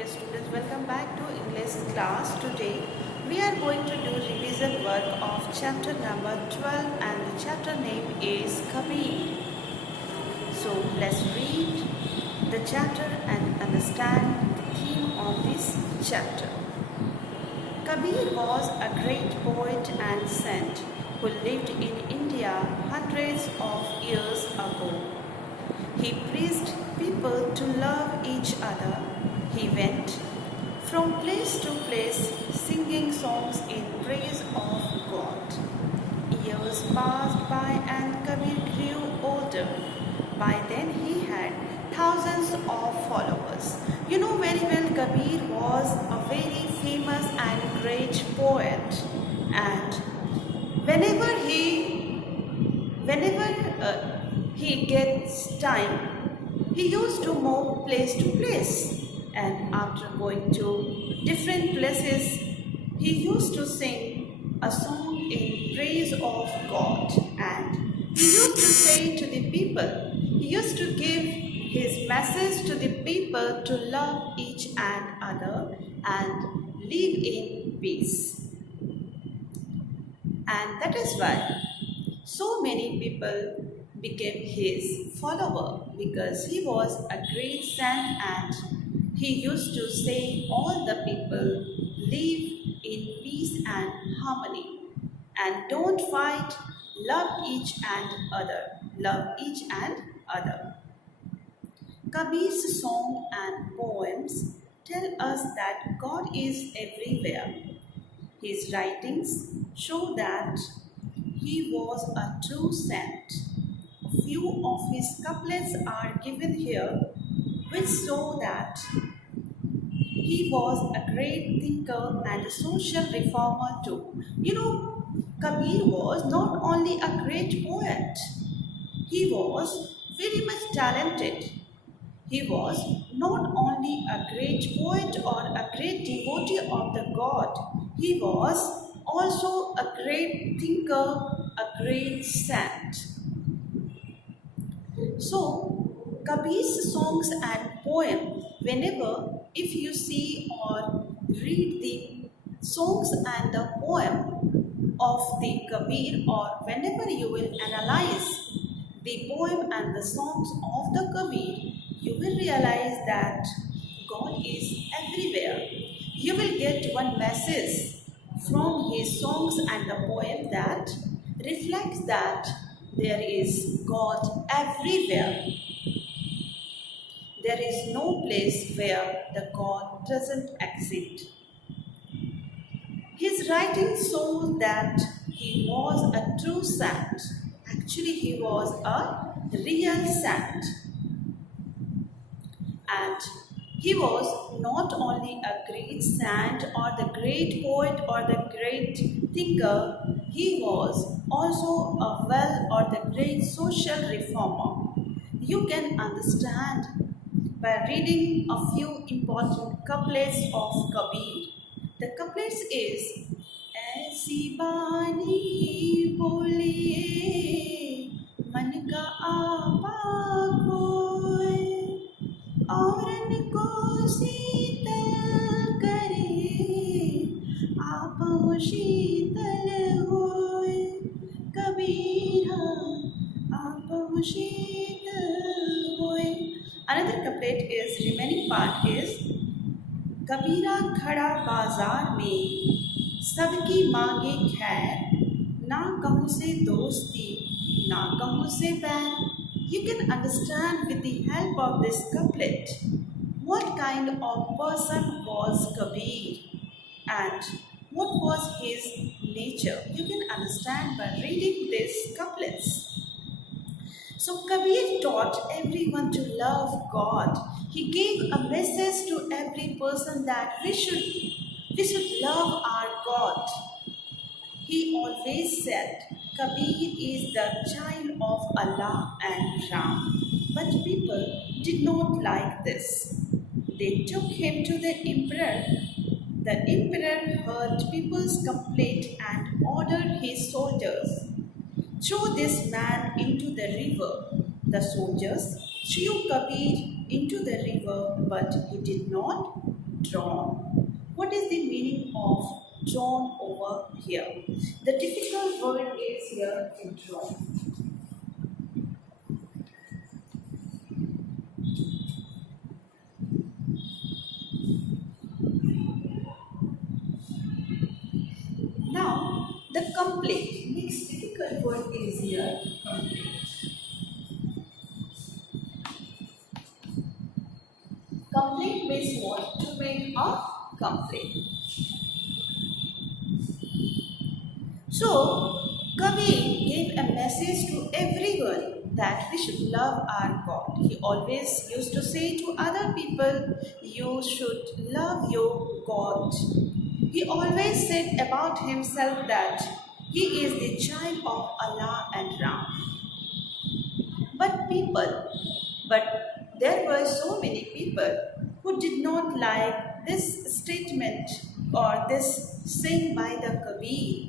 dear students, welcome back to English class. Today we are going to do revision work of chapter number 12 and the chapter name is Kabir. So let's read the chapter and understand the theme of this chapter. Kabir was a great poet and saint who lived in India hundreds of years ago. He preached people to love each other. He went from place to place singing songs in praise of God. Years passed by and Kabir grew older. By then he had thousands of followers. You know very well Kabir was a very famous and great poet, and whenever he gets time, he used to move place to place, and after going to different places, he used to sing a song in praise of God, and he used to say to the people, he used to give his message to the people to love each and other and live in peace. And that is why so many people became his follower, because he was a great saint and he used to say all the people live in peace and harmony and don't fight, love each and other, love each and other. Kabir's song and poems tell us that God is everywhere. His writings show that he was a true saint. A few of his couplets are given here, which show that he was a great thinker and a social reformer too. You know, Kabir was not only a great poet, he was very much talented. He was not only a great poet or a great devotee of the God, he was also a great thinker, a great saint. So, Kabir's songs and poems, whenever if you see or read the songs and the poem of the Kabir, or whenever you will analyze the poem and the songs of the Kabir, you will realize that God is everywhere. You will get one message from his songs and the poem that reflects that there is God everywhere. There is no place where the God doesn't exist. His writings show that he was a true saint. Actually, he was a real saint. And he was not only a great saint or the great poet or the great thinker, he was also a well or the great social reformer. You can understand by reading a few important couplets of Kabir. The couplets is ऐसी बानी बोलिए मन का आपा खोए औरन को शीतल करे आप शीतल होए कबीरा आप शीतल होए. Another couplet is, remaining part is, कबीरा खड़ा बाजार में सबकी मांगे खैर ना कहूँ से दोस्ती ना कहूँ से बैर. You can understand with the help of this couplet what kind of person was Kabir and what was his nature. You can understand by reading these couplets. So Kabir taught everyone to love God. He gave a message to every person that we should love our God. He always said, Kabir is the child of Allah and Ram. But people did not like this. They took him to the emperor. The emperor heard people's complaint and ordered his soldiers, throw this man into the river. The soldiers threw Kabir into the river, but he did not drawn. What is the meaning of drawn over here? The difficult word is here in drawn. Now, the complete. Next difficult word is here complete. Complete means what? To make a complaint. So, Kabir gave a message to everyone that we should love our God. He always used to say to other people, you should love your God. He always said about himself that he is the child of Allah and Ram. But there were so many people who did not like this statement or this saying by the Kabir.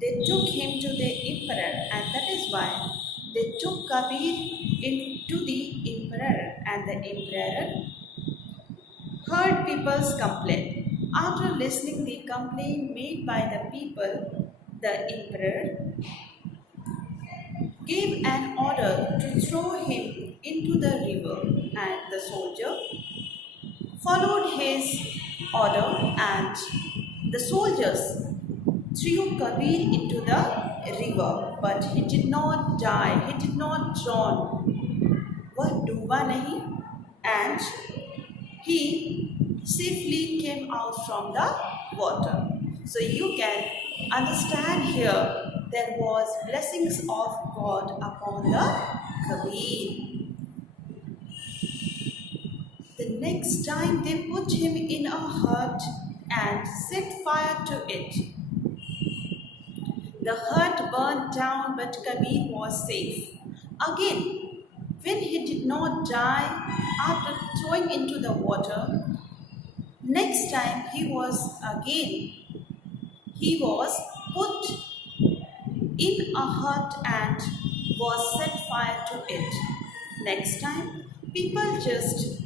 They took him to the emperor, and that is why they took Kabir into the emperor, and the emperor heard people's complaint. After listening the complaint made by the people, the emperor gave an order to throw him into the river, and the soldier followed his order, and the soldiers threw Kabir into the river, but he did not die, he did not drown. वह डूबा नहीं, and he safely came out from the water. So you can understand here there was blessings of God upon the Kabir. The next time they put him in a hut and set fire to it. The hut burned down, but Kabir was safe. Again, when he did not die after throwing into the water, next time he was put in a hut and was set fire to it. Next time, people just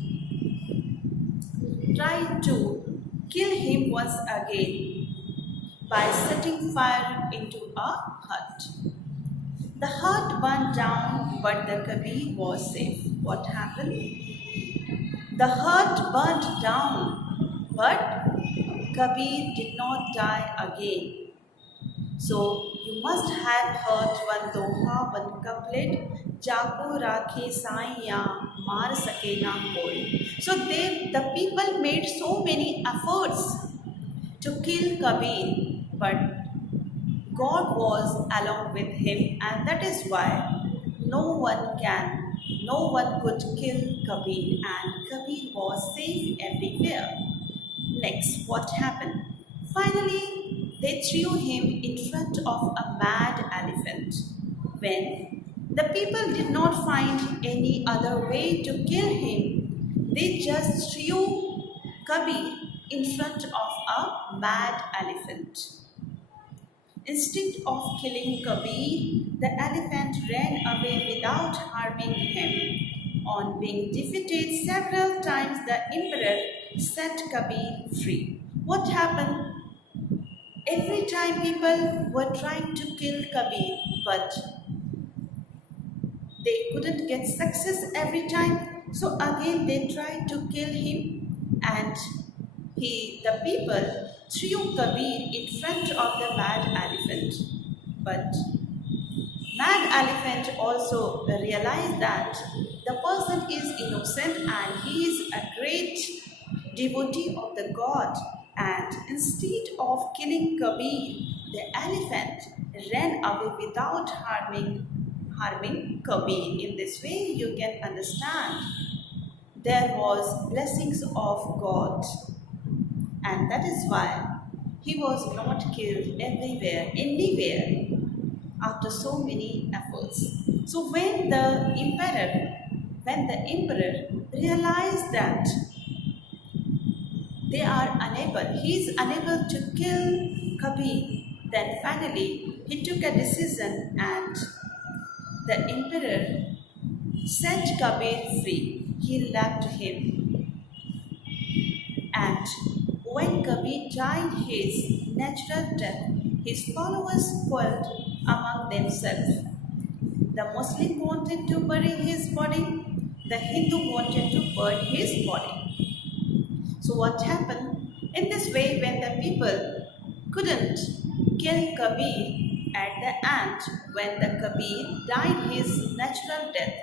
tried to kill him once again by setting fire into a hut. The hut burned down, but the Kabir was safe. What happened? The hut burned down, but Kabir did not die again. So you must have heard one doha, one couplet, Jako rakhe saiya maar sake na koi. So the people made so many efforts to kill Kabir, but God was along with him, and that is why no one could kill Kabir, and Kabir was safe everywhere. Next, what happened? Finally, they threw him in front of a mad elephant. When the people did not find any other way to kill him, they just threw Kabir in front of a mad elephant. Instead of killing Kabir, the elephant ran away without harming him. On being defeated several times, the emperor set Kabir free. What happened? Every time people were trying to kill Kabir, but they couldn't get success every time. So again they tried to kill him, and the people threw Kabir in front of the mad elephant. But mad elephant also realized that the person is innocent and he is a great devotee of the God. And instead of killing Kabir, the elephant ran away without harming Kabir. In this way, you can understand there was blessings of God, and that is why he was not killed anywhere after so many efforts. So when the emperor realized that he is unable to kill Kabir, then finally he took a decision, and the emperor set Kabir free. He left him, and died his natural death, his followers quarreled among themselves. The Muslim wanted to bury his body, the Hindu wanted to burn his body. So what happened? In this way, when the people couldn't kill Kabir at the end, when the Kabir died his natural death,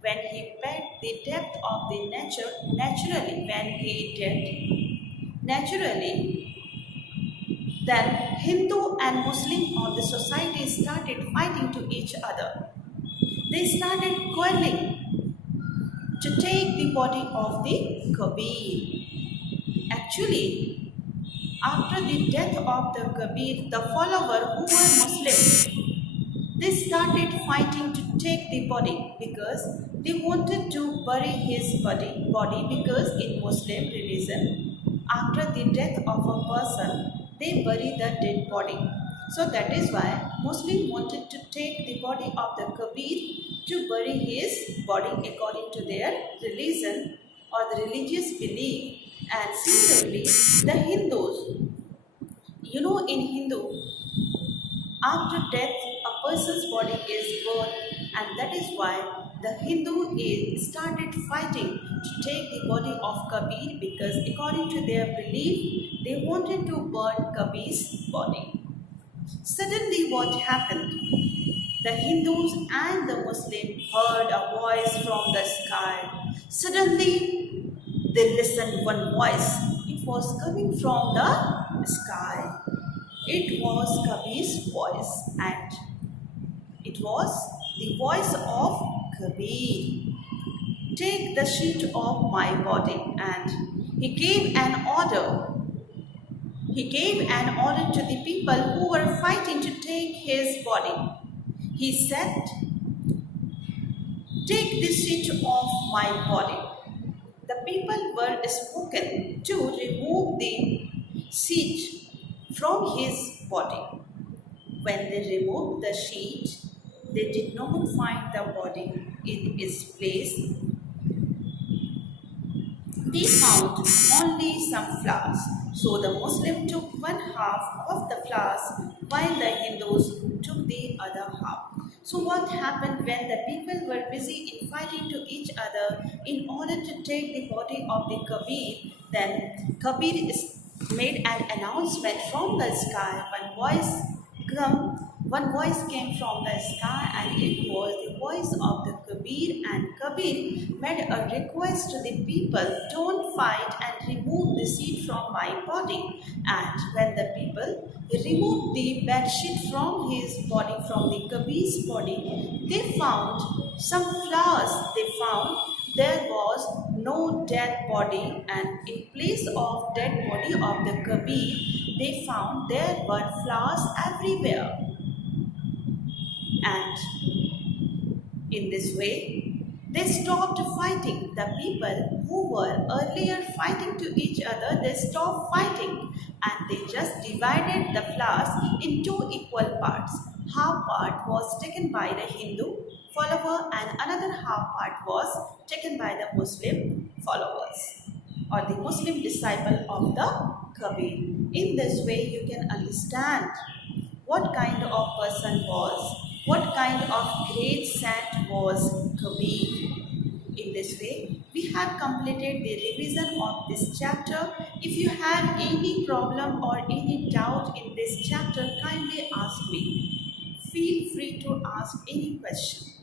when he paid the death of the nature naturally, when he did naturally, then Hindu and Muslim of the society started fighting to each other. They started quarreling to take the body of the Kabir. Actually, after the death of the Kabir, the followers who were Muslim, they started fighting to take the body because they wanted to bury his body because in Muslim religion, after the death of a person, they bury the dead body. So that is why Muslim wanted to take the body of the Kabir to bury his body according to their religion or the religious belief. And similarly, the Hindus, in Hindu, after death, a person's body is burned, and that is why the Hindu started fighting to take the body of Kabir because according to their belief, they wanted to burn Kabir's body. Suddenly what happened? The Hindus and the Muslims heard a voice from the sky. Suddenly they listened one voice. It was coming from the sky. It was Kabir's voice, and it was the voice of Kabir. Take the sheet of my body, and he gave an order. He gave an order to the people who were fighting to take his body. He said, take this sheet off my body. The people were spoken to remove the sheet from his body. When they removed the sheet, they did not find the body in its place. They found only some flowers. So the Muslim took one half of the flowers while the Hindus took the other half. So what happened when the people were busy in fighting to each other in order to take the body of the Kabir, then Kabir made an announcement from the sky. One voice came from the sky, and it was the voice of the Kabir, and Kabir made a request to the people, don't fight and remove the sheet from my body. And when the people removed the bed sheet from his body, from the Kabir's body, they found some flowers. They found there was no dead body, and in place of dead body of the Kabir, they found there were flowers everywhere. And in this way, they stopped fighting. The people who were earlier fighting to each other, they stopped fighting, and they just divided the flowers in two equal parts. Half part was taken by the Hindu follower and another half part was taken by the Muslim followers or the Muslim disciple of the Kabir. In this way, you can understand what kind of person was, what kind of great saint was Kabir. In this way, we have completed the revision of this chapter. If you have any problem or any doubt in this chapter, kindly ask me. Feel free to ask any question.